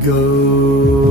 go.